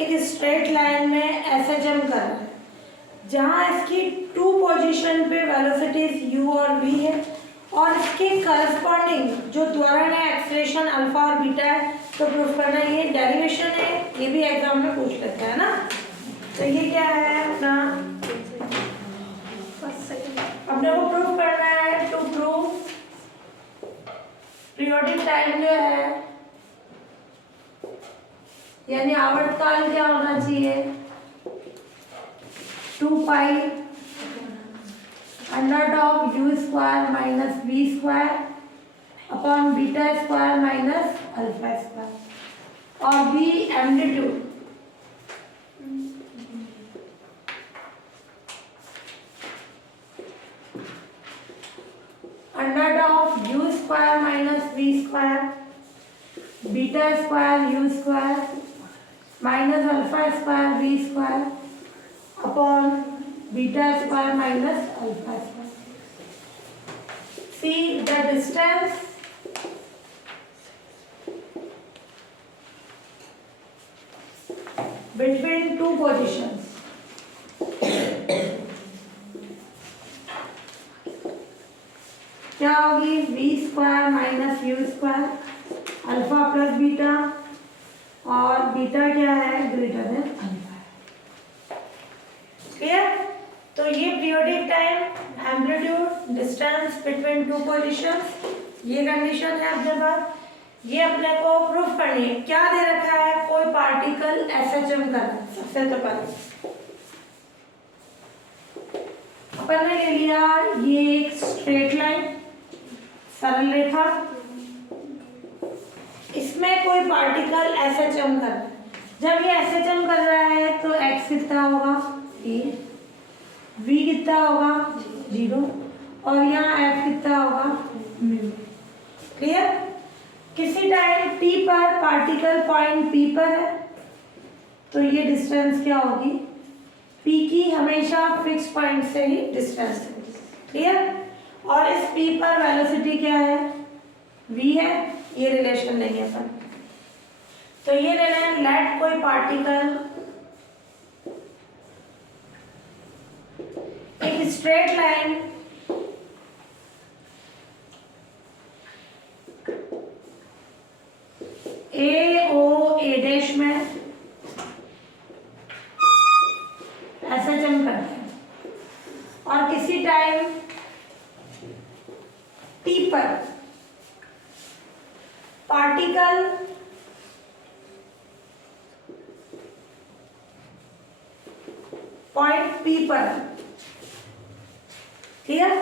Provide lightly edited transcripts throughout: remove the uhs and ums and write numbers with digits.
एक straight line में ऐसे जंप कर रहा है जहाँ इसकी 2 पोजीशन पे वेलोसिटीज u और v है और इसके करस्पॉन्डिंग जो त्वरण है एक्सेलरेशन अल्फा और बीटा है, तो प्रूफ करना है। ये डेरिवेशन है, ये भी एग्जाम में पूछ लेते हैं ना। तो ये क्या है अपना, अपने को प्रूफ करना है। टू प्रूव पीरियोडिक टाइम जो है यानी आवर्तकाल क्या होना चाहिए, 2 pi under of u square minus v square upon beta square minus alpha square और v amplitude under of u square minus v square beta square u square minus alpha square v square upon beta square minus alpha square. See the distance between two positions. क्या होगी, v square minus u square alpha plus beta और beta क्या है greater than alpha. Clear. तो ये periodic time, amplitude, distance between 2 positions, ये condition है अपने पास। ये अपने को प्रूफ करनी है। क्या दे रखा है, कोई पार्टिकल ऐसे जंप कर रहा है। सबसे तो पहले अपन ने ले लिया ये एक स्ट्रेट लाइन, सरल रेखा, इसमें कोई पार्टिकल ऐसे जंप कर रहा है। जब ये ऐसे जंप कर रहा है तो x कितना होगा a, v कितना होगा 0 और यहाँ f कितना होगा म्यू। क्लियर। किसी टाइम t पर पार्टिकल पॉइंट p पर है तो ये डिस्टेंस क्या होगी, p की हमेशा फिक्स पॉइंट से ही डिस्टेंस है। क्लियर। और इस p पर वेलोसिटी क्या है, v है। ये रिलेशन लेंगे अपन, तो ये ले लें, लेट कोई पार्टिकल एक स्ट्रेट लाइन ए ओ ए डैश में ऐसा जंप करते हैं और किसी टाइम टी पर पार्टिकल पॉइंट P पर। क्लियर।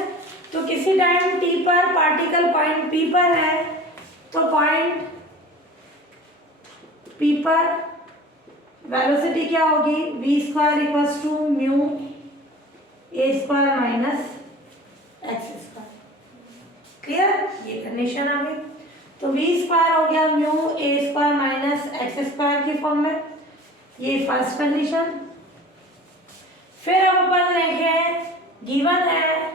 तो किसी टाइम T पर पार्टिकल पॉइंट P पर है तो पॉइंट P पर वेलोसिटी क्या होगी, v square equals to mu a square minus x square. Clear. ये कंडीशन आ गई। तो v स्क्वायर हो गया mu a square minus x square की फॉर्म में, ये फर्स्ट कंडीशन। फिर अब अपन देखें, गिवन है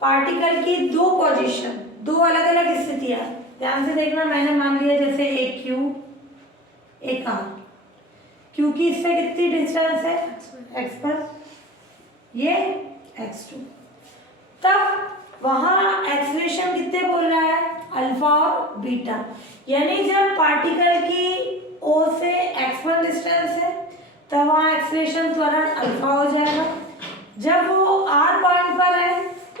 पार्टिकल की 2 पोजीशन, 2 अलग अलग स्थितियां। ध्यान से देखना, मैंने मान लिया जैसे एक q एक r, q की इससे कितनी डिस्टेंस है x पर, ये x2। तब वहां एक्सेलरेशन कितने बोल रहा है, अल्फा और बीटा। यानी जब पार्टिकल की O से x1 डिस्टेंस है तब वहाँ एक्सेलरेशन त्वरण अल्फा हो जाएगा। जब वो r पॉइंट पर है,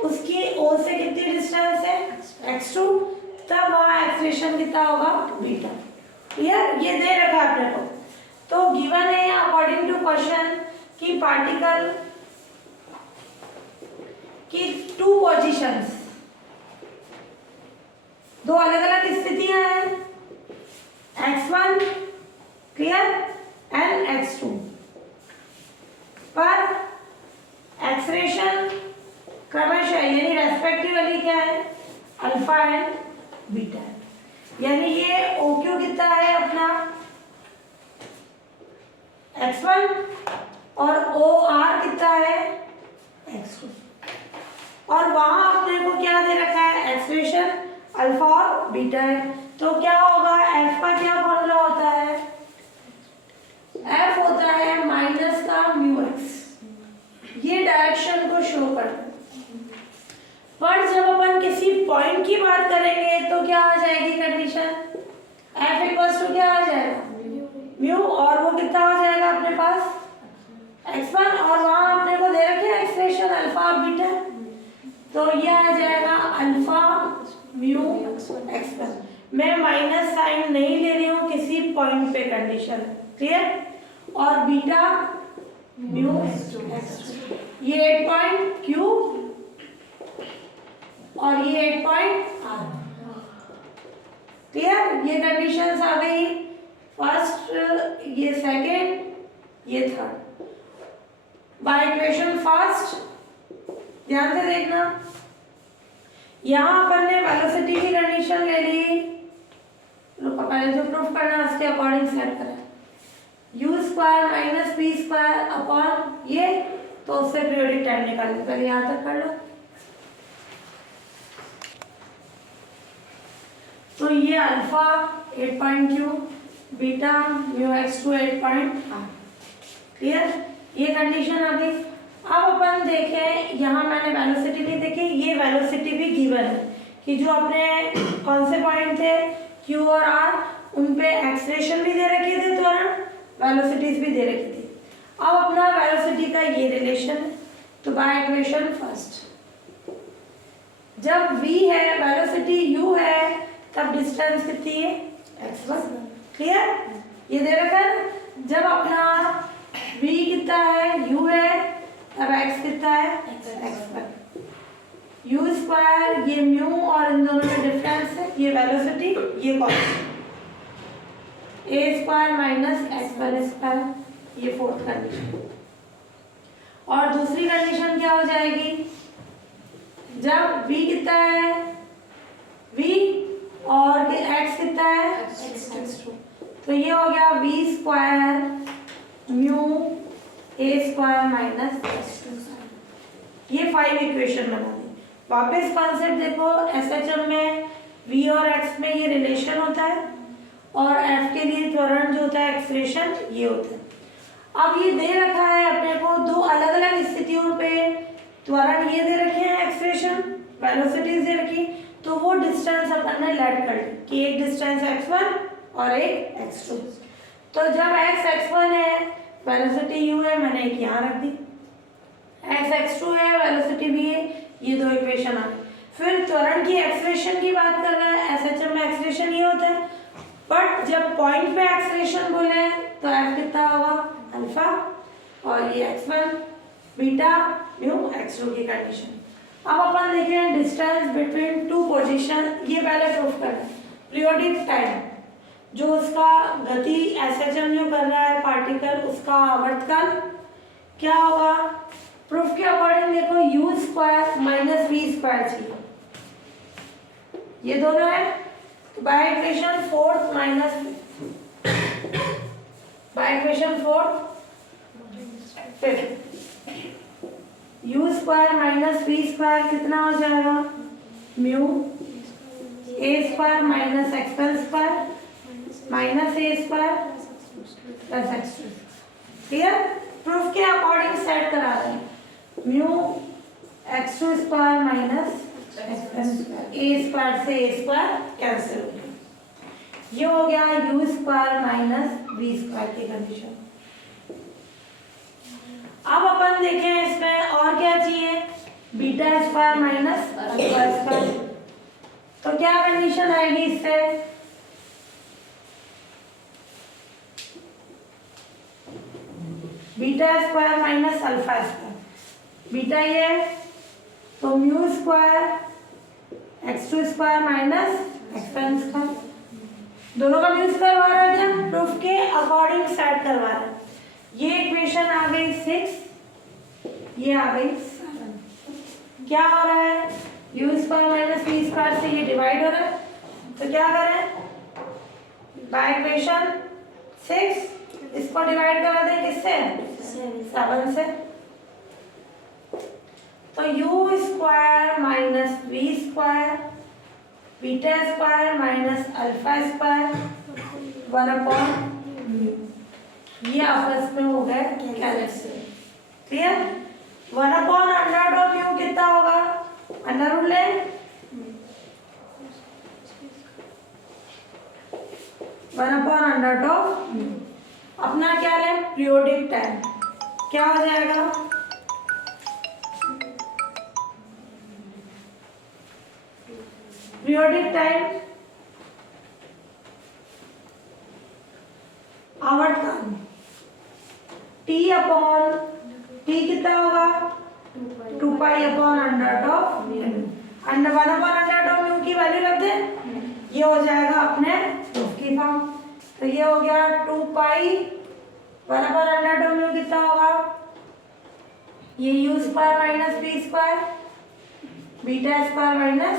उसकी O से कितनी डिस्टेंस है x2, तब वहाँ एक्सेलरेशन कितना होगा बीटा। क्लियर। ये दे रखा है अपने को। तो गिवन है अकॉर्डिंग टू क्वेश्चन कि पार्टिकल की 2 पोजीशंस, 2 अलग अलग स्थितियां हैं, x1 क्लियर एंड x2 पर एक्सेलरेशन क्रमशः यानी रेस्पेक्टिवली क्या है, अल्फा एंड बीटा है। यानी ये OQ कितना है अपना x1 और OR कितना है x2। और वहां अपने को क्या दे रखा है, एक्सेलरेशन अल्फा और बीटा है। तो क्या होगा, f का क्या फॉर्मूला होता है, f की बात करेंगे तो क्या आ जाएगी कंडीशन, एफ इक्वल्स टू क्या आ जाएगा म्यू, और वो कितना हो जाएगा अपने पास x1, और वहां अपने को दे रखे एक्सप्रेशन अल्फा और बीटा, तो ये आ जाएगा अल्फा म्यू x1। मैं माइनस साइन नहीं ले रही हूँ किसी पॉइंट पे, कंडीशन क्लियर, और बीटा म्यू x2, ये 8 पॉइंट Q और ये 8 पॉइंट R, क्लियर। ये कंडीशंस आ गई, फर्स्ट, ये सेकंड, ये थर्ड। बाय इक्वेशन फर्स्ट ध्यान से देखना, यहाँ अपन ने वेलोसिटी की कंडीशन ले ली, रुको पहले जो प्रूफ करना है उसके अकॉर्डिंग सेट करें, u square minus P square upon ये, तो उससे पीरियोडिक टाइम निकालने, पहले यहाँ तक कर लो। तो ये alpha 8.q, beta mu x2 8.r, clear, ये कंडीशन आ गई। अब अपन देखें, यहाँ मैंने वेलोसिटी नहीं देखी, ये वेलोसिटी भी गिवन है कि जो अपने कौन से पॉइंट थे Q और R, उन पे एक्सेलरेशन भी दे रखे थे, त्वरण वेलोसिटीज भी दे रखी थी। अब अपना वेलोसिटी का ये रिलेशन है, तो बाय इक्वेशन फर्स्ट जब v है, वेलोसिटी u है, तब डिस्टेंस कितनी है x1, क्लियर, ये दे रखा है। जब अपना v कितना है, u है, तब x कितना है x1, u स्क्वायर, ये म्यू और इन दोनों में डिफरेंस है, ये वेलोसिटी, ये constant, a square minus x1 square, ये फोर्थ कंडीशन। और दूसरी कंडीशन क्या हो जाएगी, जब v कितना है v और x कितना है x2, तो ये हो गया v square mu a square minus x2 square. ये 5 इक्वेशन बना दी। वापस कॉन्सेप्ट देखो, SHM में v और x में ये रिलेशन होता है, और f के लिए त्वरण जो होता है एक्सप्रेशन ये होता है। अब ये दे रखा है अपने को दो अलग अलग स्थितियों पे त्वरण ये दे रखे हैं, एक्सप्रेशन वेलोसिटीज दे रखी, तो वो डिस्टेंस अपन ने लेट कर ली कि एक डिस्टेंस x1 और एक x2। तो जब x x1 है, वेलोसिटी u है, मैंने एक यहाँ रख दी, x x2 है, वेलोसिटी v है, ये दो इक्वेशन आ गई। फिर त्वरण की एक्सप्रेशन की बात कर रहे हैं, SHM में एक्सप्रेशन ये होता है, बट जब पॉइंट पे एक्सप्रेशन बोले तो f कितना होगा अल्फा, और ये x1 बीटा म्यू x2 की कंडीशन। अब अपन देखें डिस्टेंस बिटवीन टू पोजीशन, ये पहले प्रूफ करना है। पीरियोडिक टाइम, जो उसका गति SHM जो कर रहा है पार्टिकल, उसका आवर्तकाल क्या होगा, प्रूफ के अकॉर्डिंग देखो u square minus v square चाहिए, ये दोनों है, तो by equation fourth minus by equation fourth fifth, u square minus v square कितना हो जाएगा mu a square minus x1 square minus a square plus x2, clear. Proof के according set करा रहे हैं, mu x2 square minus x1 square, a square से a square cancel हो गया, ये हो गया u square minus v square की कंडीशन। अब अपन देखें इसमें और क्या चाहिए, beta square minus alpha square, तो क्या कंडीशन आएगी इससे, beta square minus alpha square, beta ये तो mu square x2 square minus x1 square, दोनों का म्यू स्क्वायर आ रहा है क्या, प्रूफ के अकॉर्डिंग सेट करवा रहे हैं। ये इक्वेशन आ गई 6, ये आ गई 7, क्या हो रहा है u square minus v square से ये डिवाइड हो रहा है, तो क्या करें बाय इक्वेशन 6 इसको डिवाइड करा दें किससे 7 से, तो u square minus v square beta square minus alpha square 1/, ये आपस में हो गए कैंसिल, क्लियर। 1/√μ कितना होगा, अंडर रूट ले 1/√μ। अपना क्या है पीरियोडिक टाइम, क्या हो जाएगा पीरियोडिक टाइम आवर्तकाल T कितना होगा 2π/√μ। अंडर 1/√μ की वैल्यू रख दे, ये हो जाएगा अपने प्रूफ की फॉर्म। तो ये हो गया 2π/√μ कितना होगा, ये u² माइनस v² β² माइनस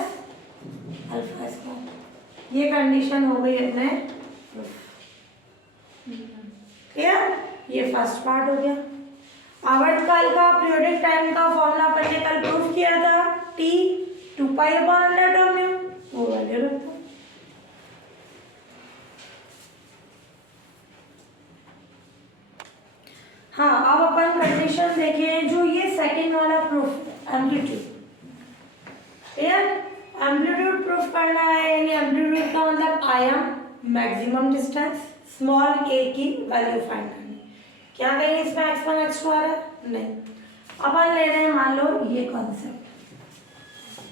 α²। ये कंडीशन हो गई अपने क्लियर। ये फर्स्ट पार्ट हो गया। आवर्तकाल का पीरियोडिक टाइम का फॉर्मूला अपन ने कल प्रूफ किया था, T 2π/√μ, वो वैल्यू रखो। हाँ, अब अपन कंडीशन देखें जो ये सेकंड वाला proof amplitude, clear. Amplitude proof करना है, यानी एम्पलीट्यूड का मतलब आयाम, मैक्सिमम डिस्टेंस, स्मॉल a की वैल्यू फाइंड करनी। क्या कहीं इसमें x1 x2 आ रहा है, नहीं। अपन ले रहे हैं मान लो ये कॉन्सेप्ट,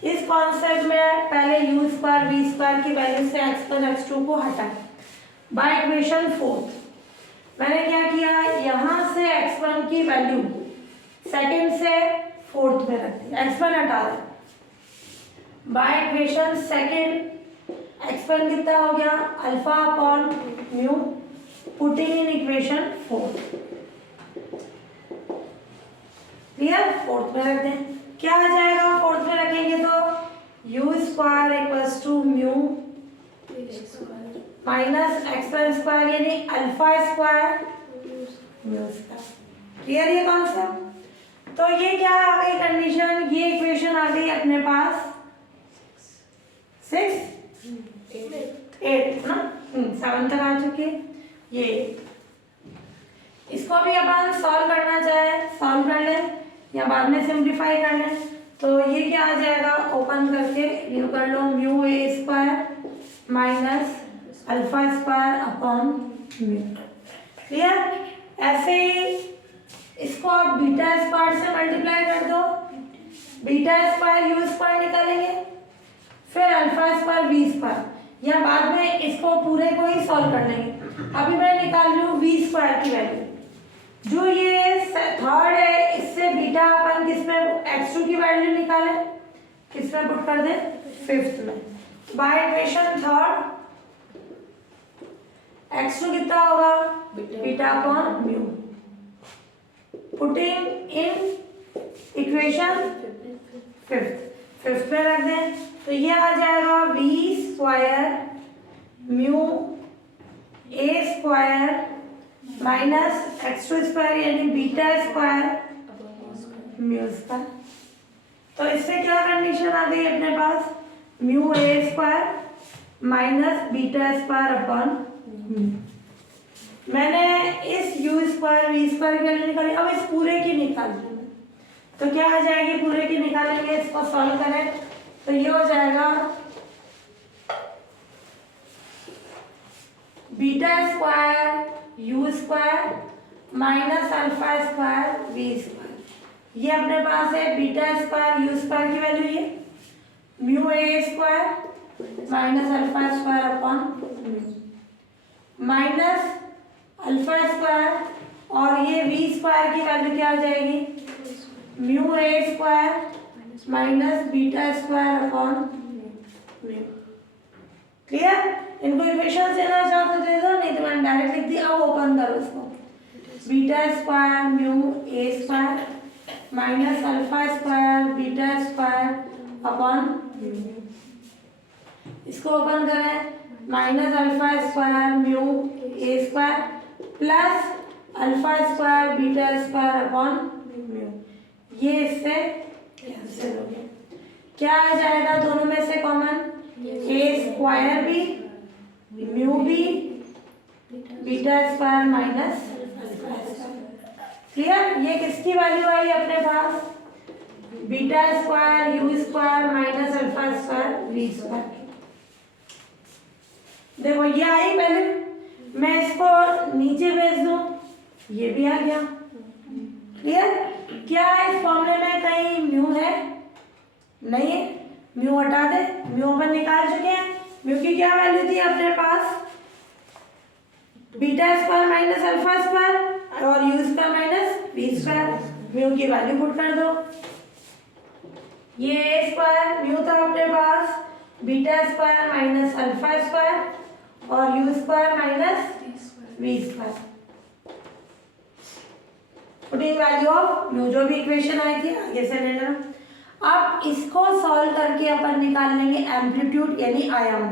इस कॉन्सेप्ट में पहले u² v² की वैल्यू से x1 x2 को हटाएं। बाय इक्वेशन 4 मैंने क्या किया, यहाँ से x1 की वैल्यू सेकंड से फोर्थ में रख दी, x1 हटा दें। बाय इक्वेशन सेकंड x1 कितना हो गया α/μ, putting in equation 4, clear. Fourth में रख दें, क्या आ जाएगा फोर्थ में रखेंगे तो u² = μ माइनस x1² यानी α² μ², क्लियर ये कॉन्सेप्ट। तो ये क्या आ गई कंडीशन, ये इक्वेशन आ गई अपने पास 8 ना, 7 तक आ चुकी है। ये इसको भी अपन सॉल्व करना चाहे सॉल्व कर ले या बाद में सिंप्लीफाई कर ले। तो ये क्या आ जाएगा, ओपन करके यू कर लो μ² माइनस α² μ, क्लियर। ऐसे ही इसको आप β² से मल्टीप्लाई कर दो, β² u² निकालेंगे, फिर α² v², या बाद में इसको पूरे को ही सॉल्व कर लेंगे। अभी मैं निकाल रही हूँ v² की वैल्यू, जो ये थर्ड है इससे बीटा अपन किसमें x2 की वैल्यू निकाले, किसमें पुट कर दे फिफ्थ में। बाय इक्वेशन थर्ड x2 कितना होगा β/μ, पुटिंग इन इक्वेशन फिफ्थ में रख दें। तो ये आ जाएगा v² μ a² माइनस x2² यानी β² μ²। तो इससे क्या कंडीशन आ गई अपने पास, μ a² माइनस β²/μ। मैंने इस u² v² की वैल्यू निकाली, अब इस पूरे की निकाल रही हूँ। तो क्या आ जाएगी, पूरे की निकालेंगे, इसको सॉल्व करें तो ये हो जाएगा β² u² माइनस α² v²। ये अपने पास है β² u² की वैल्यू, ये μ a² माइनस α²/μ माइनस α² और ये v² की वैल्यू क्या हो जाएगी, μ a² माइनस β²/μ। क्लियर। इनको इक्वेशन देना चाहो तो दे दो, नहीं तो मैंने डायरेक्ट लिख दिया। अब ओपन करो इसको, β² μ a² माइनस α² β²/μ, इसको ओपन करें, माइनस α² μ a² प्लस α² β²/μ, ये इससे कैंसिल हो गया। क्या आ जाएगा दोनों में से कॉमन, a² भी म्यू भी β² माइनस α²। क्लियर। ये किसकी वैल्यू आई अपने पास, β² u² माइनस α² v²। देखो ये आई वैल्यू, मैं इसको नीचे भेज दूं, ये भी आ गया। क्लियर? क्या इस फॉर्मूले में कहीं म्यू है? नहीं है, म्यू हटा दे, म्यू अपन निकाल चुके हैं। म्यू की क्या वैल्यू थी अपने पास? Beta square minus alpha square और u square minus v square. Mu की वैल्यू पुट कर दो। ये ए स्क्वायर म्यू था अपने पास, beta square minus alpha square और u square minus v square. Putting value of mu, जो भी इक्वेशन आई थी आगे से ले लेना। अब इसको सॉल्व करके अपन निकाल लेंगे एम्पलीट्यूड यानी आयाम।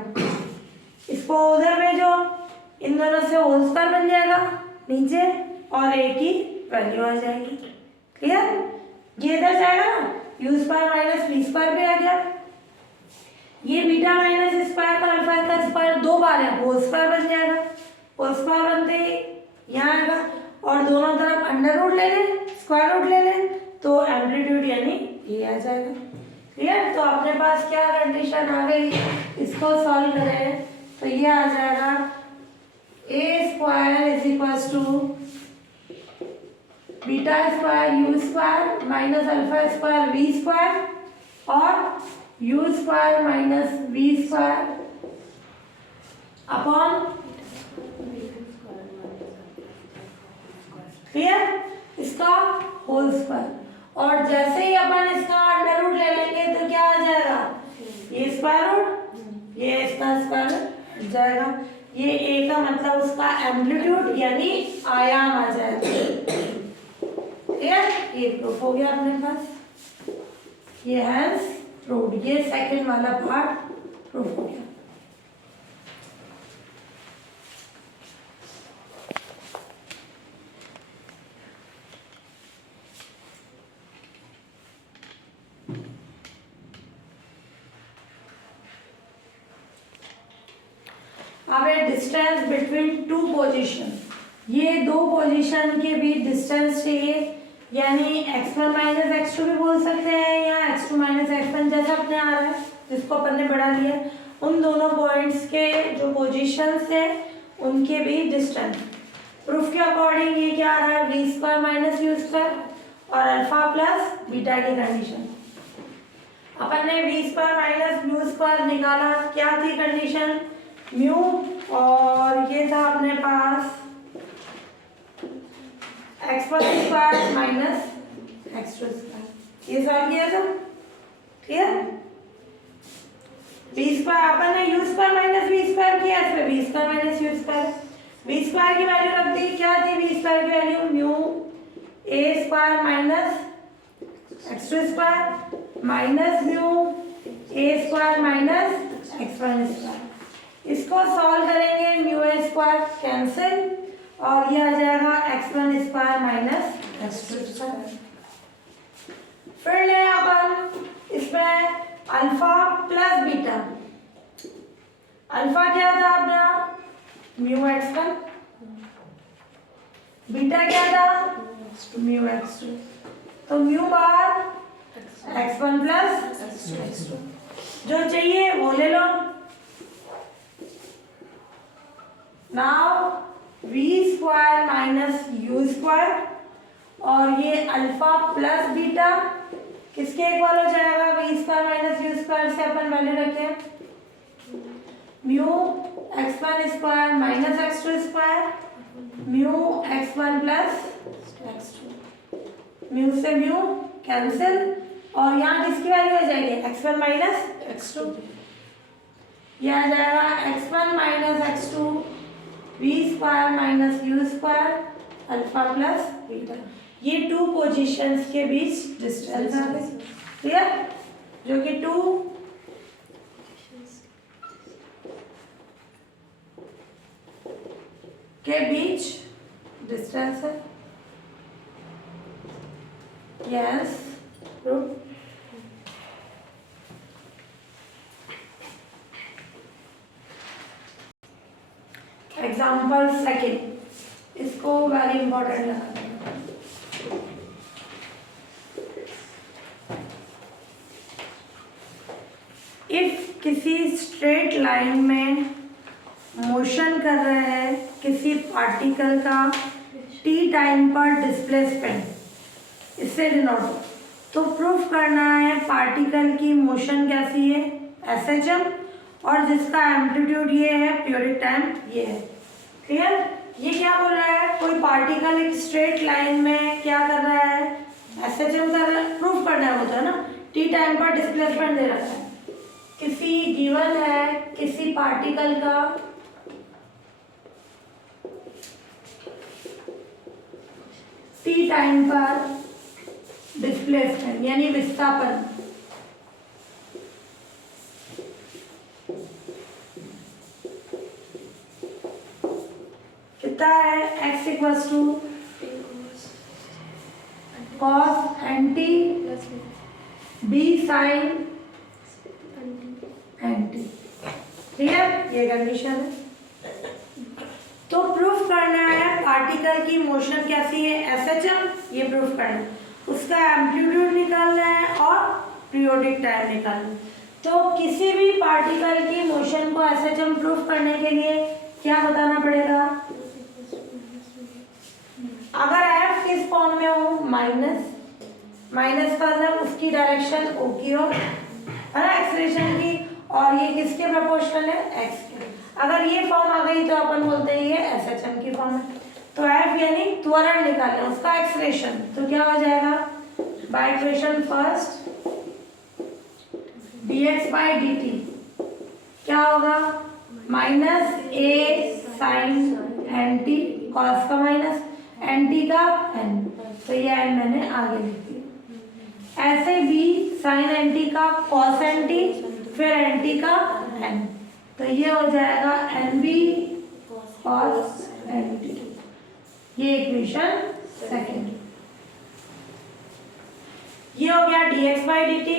इसको उधर भेजो, इन दोनों से होल स्क्वायर बन जाएगा नीचे और ए की वैल्यू आ जाएगी। क्लियर? ये इधर जाएगा ना, u square minus v square पे आ गया। ये बीटा माइनस स्क्वायर का अल्फा का स्क्वायर दो बार है, होल स्क्वायर बन जाएगा। होल स्क्वायर बनते ही यहाँ आएगा और दोनों तरफ अंडर रूट ले लें, स्क्वायर रूट ले लें, तो एम्पलीट्यूड यानी ये आ जाएगा। क्लियर? तो अपने पास क्या कंडीशन आ गई, इसको सॉल्व करें तो ये आ जाएगा a square is equal to beta square u square minus alpha square v square और u square minus v square upon. Clear? इसका होल स्क्वायर। और जैसे ही अपन इसका अंडर रूट ले लेंगे तो क्या आ जाएगा, ये स्क्वायर रूट, ये इसका स्क्वायर रूट जाएगा। ये ए का मतलब उसका एम्पलीट्यूड यानी आयाम आ जाएगा। क्लियर? ये प्रूफ हो गया अपने पास, ये हैज प्रूव्ड। ये सेकंड वाला पार्ट प्रूफ हो गया। अब है डिस्टेंस बिटवीन टू पोजीशन। ये दो पोजीशन के बीच डिस्टेंस चाहिए, यानी x1 माइनस x2 भी बोल सकते हैं या x2 माइनस x1, जैसा अपने आ रहा है जिसको अपन ने बढ़ा लिया। उन दोनों पॉइंट्स के जो पोजीशंस है उनके बीच डिस्टेंस। प्रूफ के अकॉर्डिंग ये क्या आ रहा है, v square minus u square और अल्फा प्लस बीटा की कंडीशन। अपन ने v square minus u square निकाला, क्या थी कंडीशन, म्यू, और ये था अपने पास x1 square minus x2 square. ये सॉल्व किया था। क्लियर? वी स्क्वायर अपन ने u square minus v square किया, इसमें v square minus u square. V square की वैल्यू रख दी, क्या थी वी स्क्वायर की value, mu a square minus x2 square minus mu a square minus x1 square. इसको सॉल्व करेंगे, म्यू ए स्क्वायर कैंसिल और ये आ जाएगा x1 square minus x2 square. फिर ले अपन इसमें अल्फा प्लस बीटा। अल्फा क्या था अपना, म्यू x1, बीटा क्या था, म्यू x2। तो mu bar x1 plus x2, जो चाहिए वो ले लो। Now v square minus u square और ये अल्फा प्लस बीटा किसके इक्वल हो जाएगा, v square minus u square से अपन वैल्यू रखें, mu x1 square minus x2 square mu x1 plus x2। Mu से म्यू कैंसिल और यहाँ किसकी वैल्यू आ जाएगी, x1 माइनस x2। यह आ जाएगा x1 minus x2 v square minus u square alpha plus beta. ये टू पोजीशंस के बीच डिस्टेंस आ गए। क्लियर? जो कि टू के बीच डिस्टेंस है। Yes, proof. एग्जाम्पल सेकेंड, इसको वेरी इंपॉर्टेंट लगा। इफ किसी स्ट्रेट लाइन में मोशन कर रहे हैं किसी पार्टिकल का t टाइम पर डिस्प्लेसमेंट इससे डिनोट। तो प्रूफ करना है पार्टिकल की मोशन कैसी है, SHM, और जिसका एम्पलीट्यूड ये है, पीरियोडिक टाइम ये है। क्लियर? ये क्या बोल रहा है, कोई पार्टिकल एक स्ट्रेट लाइन में क्या कर रहा है, SHM कर रहा है, प्रूफ करना है होता है ना, t टाइम पर डिस्प्लेसमेंट दे रखा है। किसी गिवन है किसी पार्टिकल का t टाइम पर डिस्प्लेसमेंट यानी विस्थापन, कितना है, x equals to cos nt b sin nt। Clear? ये कंडीशन है। तो प्रूफ करना है पार्टिकल की मोशन कैसी है, SHM, ये प्रूफ करना है, उसका एम्पलीट्यूड निकालना है और पीरियोडिक टाइम निकालना है। तो किसी भी पार्टिकल की मोशन को SHM प्रूफ करने के लिए क्या बताना पड़ेगा, अगर f किस फॉर्म में हो, माइनस का मतलब उसकी डायरेक्शन o की ओर है ना, एक्सेलरेशन की, और ये किसके प्रोपोर्शनल है, x के। अगर ये फॉर्म आ गई तो अपन बोलते हैं ये SHM की फॉर्म है। तो f यानी त्वरण निकालना, उसका एक्सेलरेशन, तो क्या हो जाएगा, by equation first dx by dt क्या होगा, minus a sin nt, cos का माइनस nt का n, तो ये n मैंने आगे लिख दिया। ऐसे b sin nt का cos nt, फिर nt का n, तो ये हो जाएगा nb cos nt। ये इक्वेशन सेकेंड। ये हो गया dx by dt।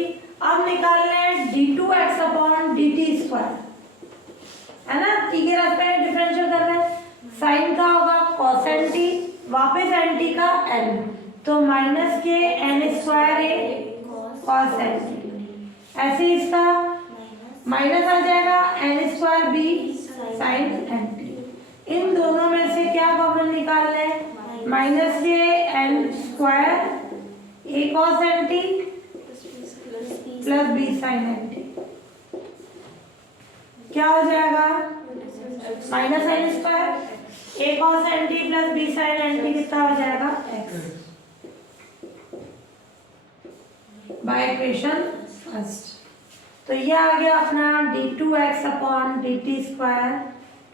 अब निकालना है d2x अपॉन dt स्क्वायर, है ना, t के रास्ते में डिफरेंशियल करना है, साइन का होगा cos nt, वापस nt का n, तो माइनस के n स्क्वायर है cos nt, ऐसे इसका माइनस आ जाएगा n square b sin nt। इन दोनों में से क्या कॉमन निकालना है, माइनस के n square a cos nt plus b sin nt, क्या हो जाएगा, minus n square a cos nt plus b sin nt कितना हो जाएगा, x, बाय इक्वेशन फर्स्ट। तो ये आ गया अपना d2x अपॉन dt स्क्वायर,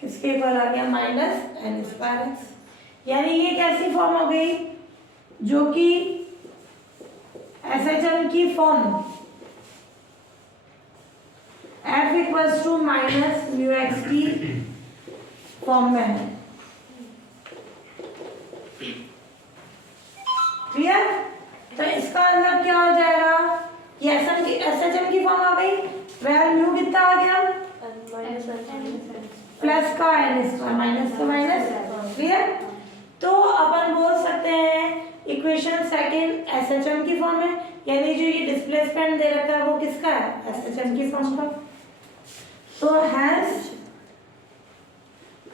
किसके इक्वल आ गया, माइनस n स्क्वायर x। यानी ये कैसी फॉर्म हो गई, जो कि SHM की form f equals to minus mu x की फॉर्म में है। क्लियर? तो इसका मतलब क्या हो जाएगा, ये SHM की फॉर्म आ गई, वेयर म्यू कितना आ गया, प्लस का n स्क्वायर, माइनस का माइनस। क्लियर? तो अपन बोल सकते हैं इक्वेशन सेकंड SHM की फॉर्म है, यानी जो ये डिस्प्लेसमेंट दे रखा है वो किसका है, SHM की फॉर्म का। तो हैंस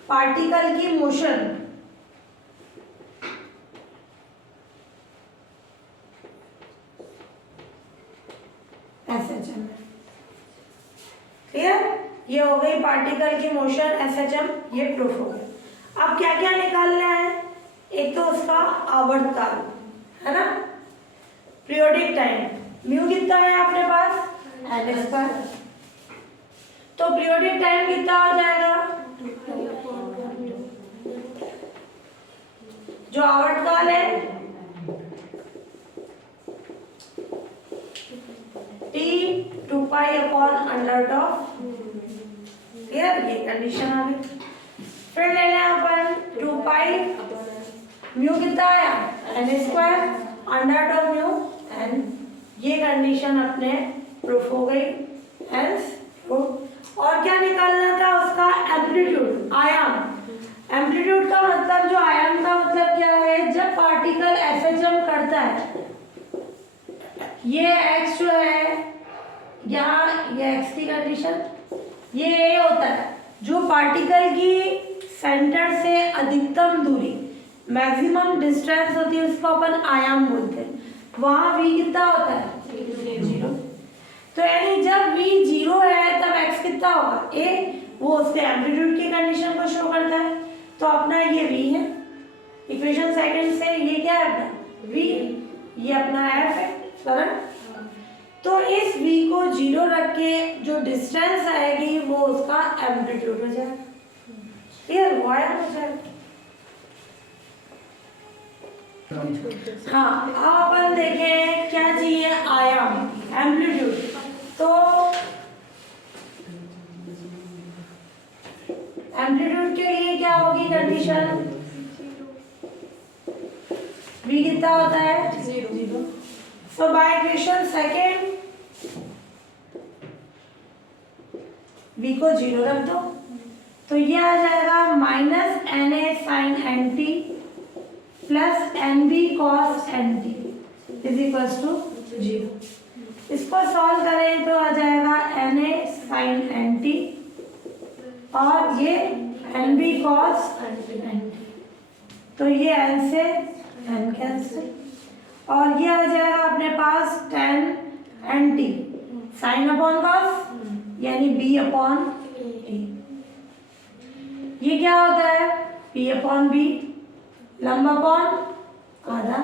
पार्टिकल की मोशन SHM है। क्लियर? ये हो गई पार्टिकल की मोशन SHM, ये प्रूफ हो गया। अब क्या क्या निकालना है, एक तो उसका आवर्तकाल, है ना, पीरियोडिक टाइम, म्यू कितना है अपने पास, n स्क्वायर, तो पीरियोडिक टाइम कितना हो जाएगा, जो आवर्तकाल है t 2 pi upon under of. Clear? ये कंडीशन आ गई। फिर ले लें अपन 2 पाई, म्यू कितना आया, n square, under of mu n, ये कंडीशन अपने प्रूफ हो गई, हेंस प्रूफ। और क्या निकालना था, उसका एम्पलीट्यूड, आयाम। एम्पलीट्यूड का मतलब, जो आयाम का मतलब क्या है, जब पार्टिकल SHM करता है, ये x जो है यहाँ, ये x की कंडीशन, ये a होता है, जो पार्टिकल की सेंटर से अधिकतम दूरी, मैक्सिमम डिस्टेंस होती है, उसको अपन आयाम बोलते हैं। वहाँ v कितना होता है? 0। तो यानी जब v 0 है तब x कितना होगा? a। वो उसके एम्पलीट्यूड की कंडीशन को शो करता है। तो अपना ये v है, इक्वेशन सेकंड से ये क्या है अपना? v, ये अपना f है, करेक्ट? तो इस v को 0 रख के जो डिस्टेंस आएगी वो उसका एम्पलीट्यूड हो जाएगा। क्लियर? वो आयाम हो जाएगा। हाँ, अब अपन देखें क्या चाहिए? आयाम, एम्पलीट्यूड। तो एम्पलीट्यूड के लिए क्या होगी कंडीशन? v कितना होता है? 0। So by equation second v को 0 रख दो, तो ये आ जाएगा minus n a sine n t plus n b cos n t is equal to 0। इसको सॉल्व करें तो आ जाएगा n a sine n t और ये n b cos n t, तो ये एन से एन कैंसिल और ये आ जाएगा अपने पास टेन एन टी साइन अपॉन कॉस यानी बी अपॉन ए। ये क्या होता है? पी अपॉन बी, लंब अपॉन आधा।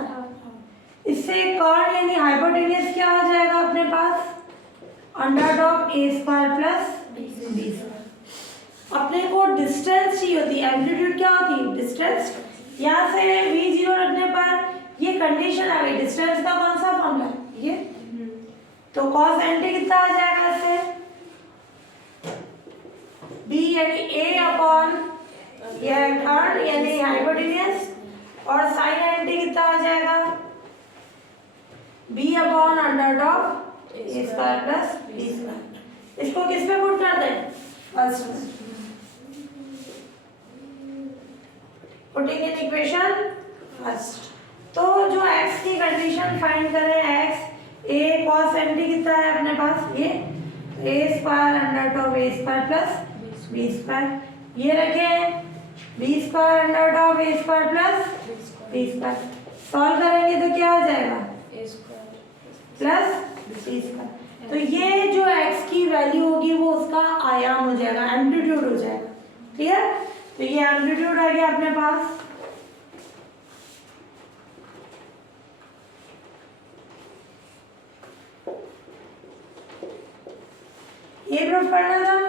इससे कॉर्ड यानी हाइपोटेन्यूज क्या हो जाएगा अपने पास? Under of A square plus B square. अपने को डिस्टेंस चाहिए होती है, एम्पलीट्यूड क्या होती है? डिस्टेंस। यहाँ से v 0 रखने पर ये कंडीशन आ गई, डिस्टेंस का कौन सा फॉर्मूला है? ये। तो cos nt कितना आ जाएगा इससे? b यानी a अपॉन ये थर्ड यानी हाइपोटेन्यूज और sin nt कितना आ जाएगा? b upon under of a square plus b square. इसको किस में पुट कर दें? फर्स्ट में। Putting in equation first. तो जो x की कंडीशन फाइंड करें, x a cos nt कितना है अपने पास? ये a square under of a square plus b square, ये रखें b square under of a square plus b square. Solve करेंगे तो क्या हो जाएगा? a square plus b square. तो ये जो x की वैल्यू होगी वो उसका आयाम हो जाएगा, एम्पलीट्यूड हो जाएगा। क्लियर? तो ये एम्पलीट्यूड आ गया अपने पास। ये प्रूफ करना था,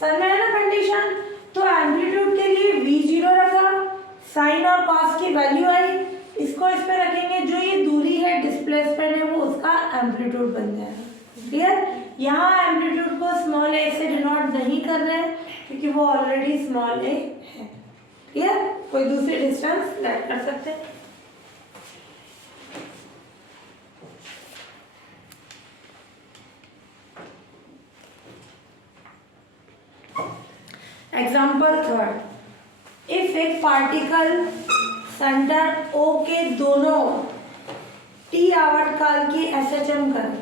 समझ में है ना कंडीशन? तो एम्पलीट्यूड के लिए v 0 रखा, साइन और कॉस की वैल्यू आई, इसको इस पे रखेंगे, जो ये दूरी है डिस्प्लेसमेंट है वो उसका एम्पलीट्यूड बन जाएगा। क्लियर? यहाँ एम्पलीट्यूड को स्मॉल a से डिनोट नहीं कर रहे हैं क्योंकि वो ऑलरेडी स्मॉल a है। क्लियर? कोई दूसरी डिस्टेंस लेट कर सकते हैं। एग्जाम्पल थर्ड, इफ एक पार्टिकल सेंटर O के दोनों t आवर्तकाल की SHM करे,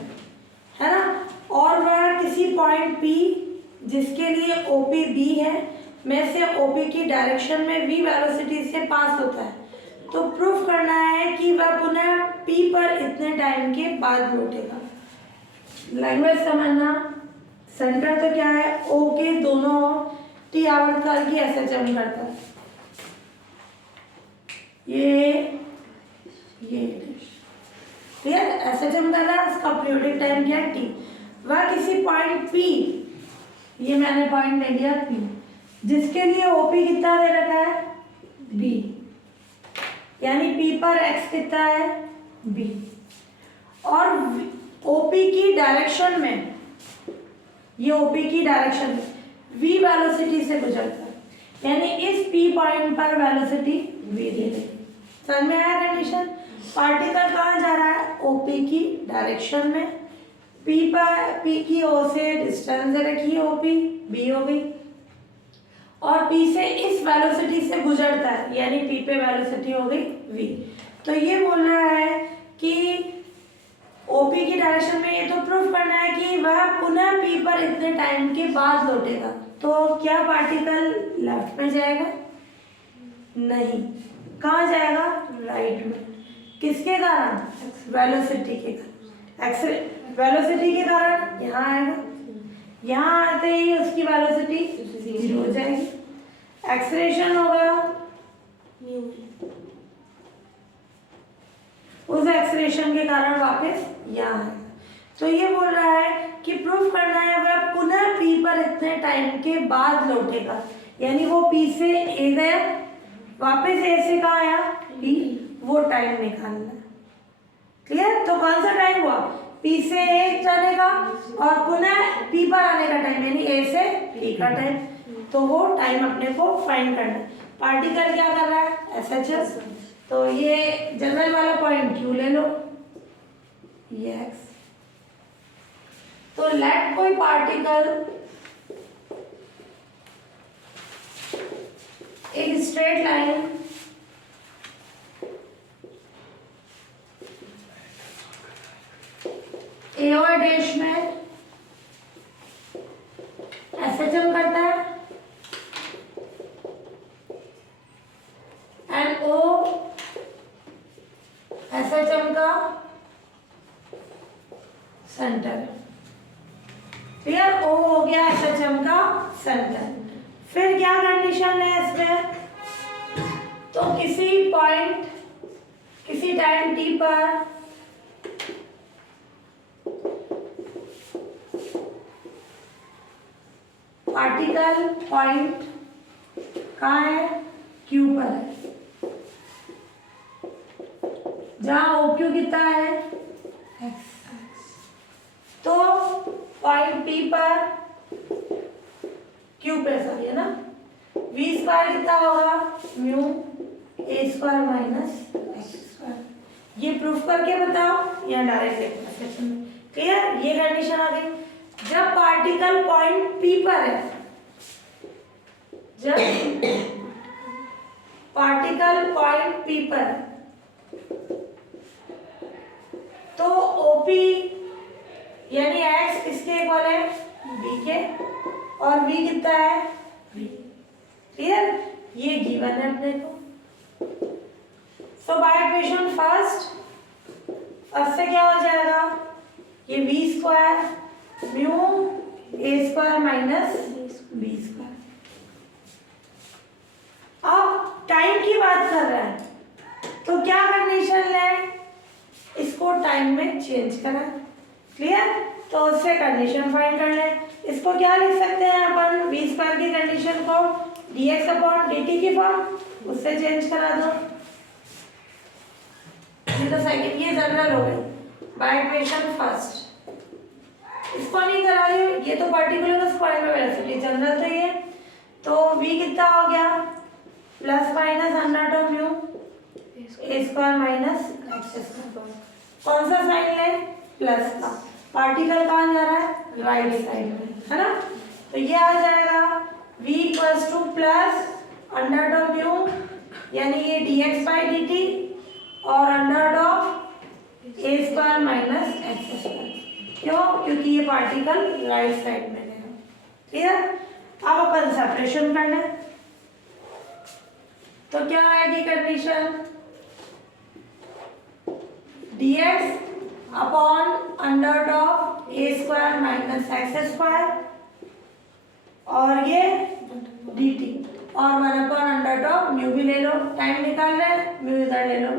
है ना, और वह किसी पॉइंट P जिसके लिए OP B है में से OP की डायरेक्शन में v वेलोसिटी से पास होता है, तो प्रूफ करना है कि वह पुनः P पर इतने टाइम के बाद लौटेगा। लैंग्वेज समझना, सेंटर तो क्या है? O के दोनों t आवर्तकाल की SHM करता है, ये SHM कर रहा है, उसका पीरियोडिक टाइम क्या है? t। वह किसी पॉइंट P, ये मैंने पॉइंट ले लिया P, जिसके लिए OP कितना दे रखा है? B, यानी P पर x कितना है? B, और OP की डायरेक्शन में, ये OP की डायरेक्शन में v वेलोसिटी से गुजरता है, यानी इस P पॉइंट पर वेलोसिटी v दे रही। समझ में आया कंडीशन? पार्टिकल कहाँ जा रहा है? OP की डायरेक्शन में, P पर P की O से डिस्टेंस दे रखी है OP B हो गई, और P से इस वेलोसिटी से गुजरता है, यानी P पे वेलोसिटी हो गई v। तो ये बोलना है कि OP की डायरेक्शन में, ये तो प्रूफ करना है कि वह पुनः P पर इतने टाइम के बाद लौटेगा। तो क्या पार्टिकल लेफ्ट में जाएगा? नहीं, कहाँ जाएगा? राइट में। किसके कारण? वेलोसिटी के कारण। वेलोसिटी के कारण यहाँ आएगा, यहाँ आते ही उसकी वेलोसिटी 0 हो जाएगी। एक्सेलरेशन होगा, उस एक्सेलरेशन के कारण वापस यहाँ आएगा। तो ये बोल रहा है कि प्रूफ करना है वह पुनः पी पर इतने टाइम के बाद लौटेगा, यानी वो पी से ए गया, वापस ए से कहाँ आया? पी, वो टाइम निकालना है। क्लियर? तो कौन सा टाइम हुआ? पी से ए जाने का और पुनः पी पर आने का टाइम, यानी ए से पी का टाइम। तो वो टाइम अपने को फाइंड करना है। पार्टिकल क्या कर रहा है? एसएचएस। तो ये जनरल वाला पॉइंट क्यू ले लो, ये एक्स। तो लेट कोई पार्टिकल एक स्ट्रेट लाइन ए और डैश में एसएचएम करता है एंड ओ एसएचएम का सेंटर। क्लियर? ओ हो गया एसएचएम का सेंटर। फिर क्या कंडीशन है इसमें? तो किसी पॉइंट, किसी टाइम टी पर पार्टिकल पॉइंट कहाँ है? क्यू पर है, जहां ओ क्यू कितना है? एक्स। तो पॉइंट पी पर क्यू पे सॉरी है ना, वी स्क्वायर कितना होगा? Mu a square minus x square. ये प्रूफ करके बताओ या डायरेक्ट क्वेश्चन में? क्लियर? ये कंडीशन आ गई। जब पार्टिकल पॉइंट पी पर है, जब पार्टिकल पॉइंट पी पर, तो ओपी यानी एक्स किसके इक्वल है? बी के, और बी कितना है? बी। क्लियर? ये गिवन है अपने को। सो बाय इक्वेशन फर्स्ट से क्या हो जाएगा? ये B square mu a square minus B square. अब टाइम की बात कर रहे हैं, तो क्या कंडीशन है? इसको टाइम में चेंज करा। क्लियर? तो उससे कंडीशन फाइंड कर ले। इसको क्या लिख सकते हैं अपन? वी स्क्वायर की कंडीशन को dx अपॉन dt की फॉर्म, उससे चेंज करा दो। ये तो सेकंड, ये जनरल हो गई बाय इक्वेशन फर्स्ट। इसको नहीं करा रही हूँ, ये तो पर्टिकुलर स्क्वायर में वेलोसिटी, जनरल तो ये। तो v कितना हो गया? Plus minus under of mu a square minus x square. कौन सा साइन ले? प्लस का। पार्टिकल कहाँ जा रहा है? राइट साइड में, है ना? तो ये आ जाएगा v equals two plus under of mu, यानी ये dx बाई dt, और under of A square minus x square. क्यों? क्योंकि ये पार्टिकल राइट साइड में है। क्लियर? अब अपन सेपरेशन करना है, तो क्या आएगी condition? dx upon under of A square minus x square, और ये dt, और 1 अपॉन अंडर ऑफ म्यू भी ले लो, टाइम निकाल रहे हैं, म्यू इधर ले लो।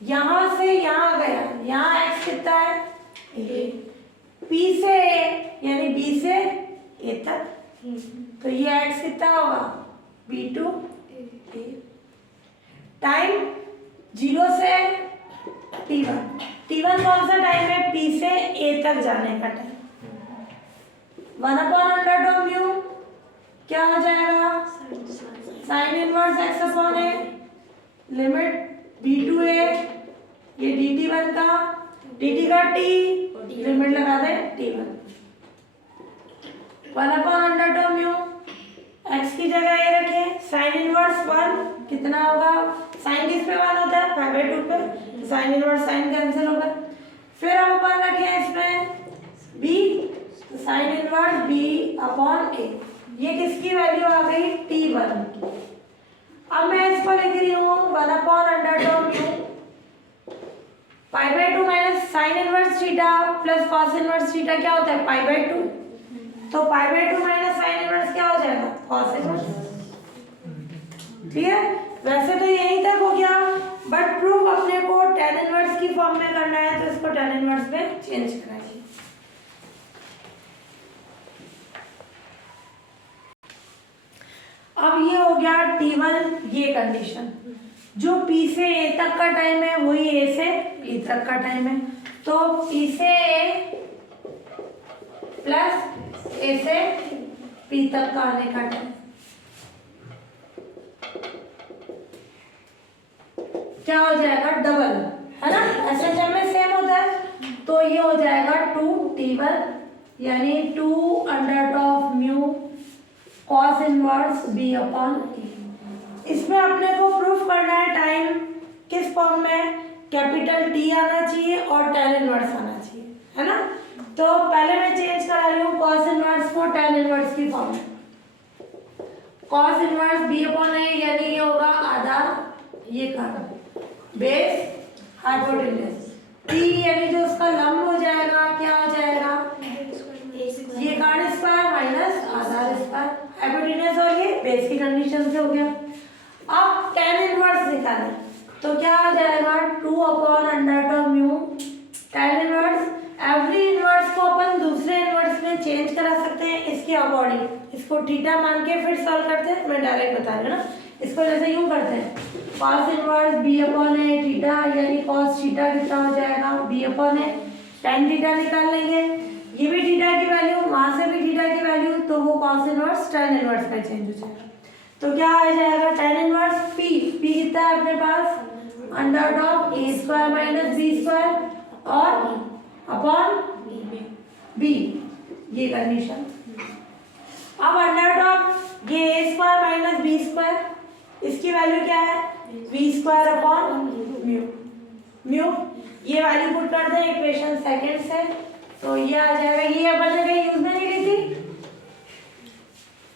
यहां से यहां गया, यहाँ x कितना है? a। p से a यानी b से a तक, तो ये x कितना होगा? b to a। टाइम 0 से t1 कौन सा टाइम है? p से a तक जाने का time. 1 upon under of mu क्या हो जाएगा? Sine inverse x upon a, limit b to a, ये dt1 का, dt का t, लिमिट लगा दे t1। 1 upon under of mu, x की जगह a रखे, साइन इनवर्स 1 कितना होगा? साइन किस पे 1 होता है? 5/2 पे, साइन इनवर्स साइन कैंसिल होगा। फिर हम अपन रखे इसमें b तो sine inverse B upon A, ये किसकी वैल्यू आ गई, T1 की। अब मैं इसको लिख रही हूँ 1 upon under of mu pi by 2 minus sine inverse theta plus cos inverse theta क्या होता है, पाई बाय 2। तो pi by 2 minus sine inverse क्या हो जाएगा, कॉस इनवर्स। ठीक है, वैसे तो यहीं तक हो गया, बट प्रूफ अपने को tan इनवर्स की फॉर्म में करना है, तो इसको tan इनवर्स में चेंज कराइए। अब ये हो गया T1, ये कंडीशन। जो P से A तक का टाइम है वही A से P तक का टाइम है, तो P से A प्लस A से P तक का आने का टाइम क्या हो जाएगा, डबल, है ना, SHM में सेम होता है। तो ये हो जाएगा 2T1 यानी 2 under of mu cos inverse B upon A. इसमें अपने को प्रूफ करना है टाइम किस फॉर्म में, कैपिटल T आना चाहिए और tan इनवर्स आना चाहिए, है ना। तो पहले मैं चेंज करा रही हूँ कॉस इनवर्स को tan इनवर्स की फॉर्म में। कॉस इनवर्स बी अपॉन ए यानी ये होगा आधा ये का बेस हाइपोटेन्यूज, T यानी जो उसका लंब हो जाएगा क्या हो जाएगा, ये कार्ड स्क्वायर माइनस आधा स्क्वायर हाइपोटेन्यूज, और ये बेस की कंडीशन से हो गया। अब tan इनवर्स निकालें तो क्या हो जाएगा 2 upon under of mu tan inverse. Every inverse को अपन दूसरे इनवर्स में चेंज करा सकते हैं इसके अकॉर्डिंग। इसको थीटा मान के फिर सॉल्व करते हैं, मैं डायरेक्ट बता रही हूँ ना। इसको जैसे यूं करते हैं, cos इनवर्स b अपॉन ए थीटा यानी cos थीटा कितना हो जाएगा b अपॉन ए, tan थीटा निकाल लेंगे, ये भी थीटा की वैल्यू, वहां से भी थीटा की वैल्यू, तो वो cos इनवर्स tan इनवर्स में चेंज हो जाएगा। तो क्या आ जाएगा tan इनवर्स p कितना है अपने पास, under of a square minus b square और अपॉन b, ये कंडीशन। अब अंडर ऑफ ये a square minus b square, इसकी वैल्यू क्या है, v square upon mu. Mu ये वैल्यू पुट कर दें इक्वेशन सेकंड से, तो ये आ जाएगा, ये अपन ने कहीं यूज में नहीं ली थी,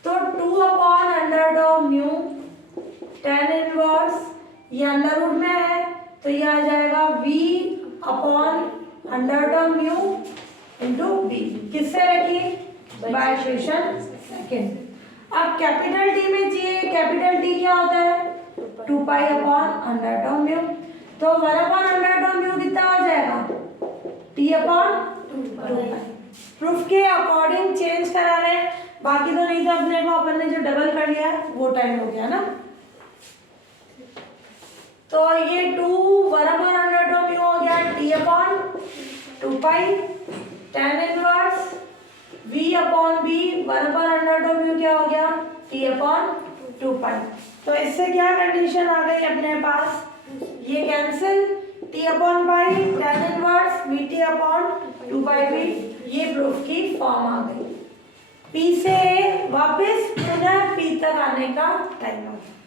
तो 2 upon under of mu tan inverse, ये अंडर रूट में है तो ये आ जाएगा v upon under of mu into b, किससे रखिए, बाय इक्वेशन सेकंड। अब कैपिटल T में चाहिए, कैपिटल T क्या होता है 2 pi upon under of mu, तो 1 अपॉन अंडर ऑफ म्यू कितना हो जाएगा T अपॉन 2 पाई। प्रूफ के अकॉर्डिंग चेंज करा रहे हैं, बाकी तो नहीं, तो अपने को अपन ने जो डबल कर लिया वो टाइम हो गया ना। तो ये 1 अपॉन अंडर ऑफ म्यू हो गया T upon 2 pi, tan inverse v upon b 1 upon under of mu क्या हो गया T अपॉन 2 पाई। तो इससे क्या कंडीशन आ गई अपने पास, ये cancel, T upon pi tan inverse vt upon 2 पाई v, ये प्रूफ की फॉर्म आ गई। P से वापस पुनः P तक आने का टाइम आ गया।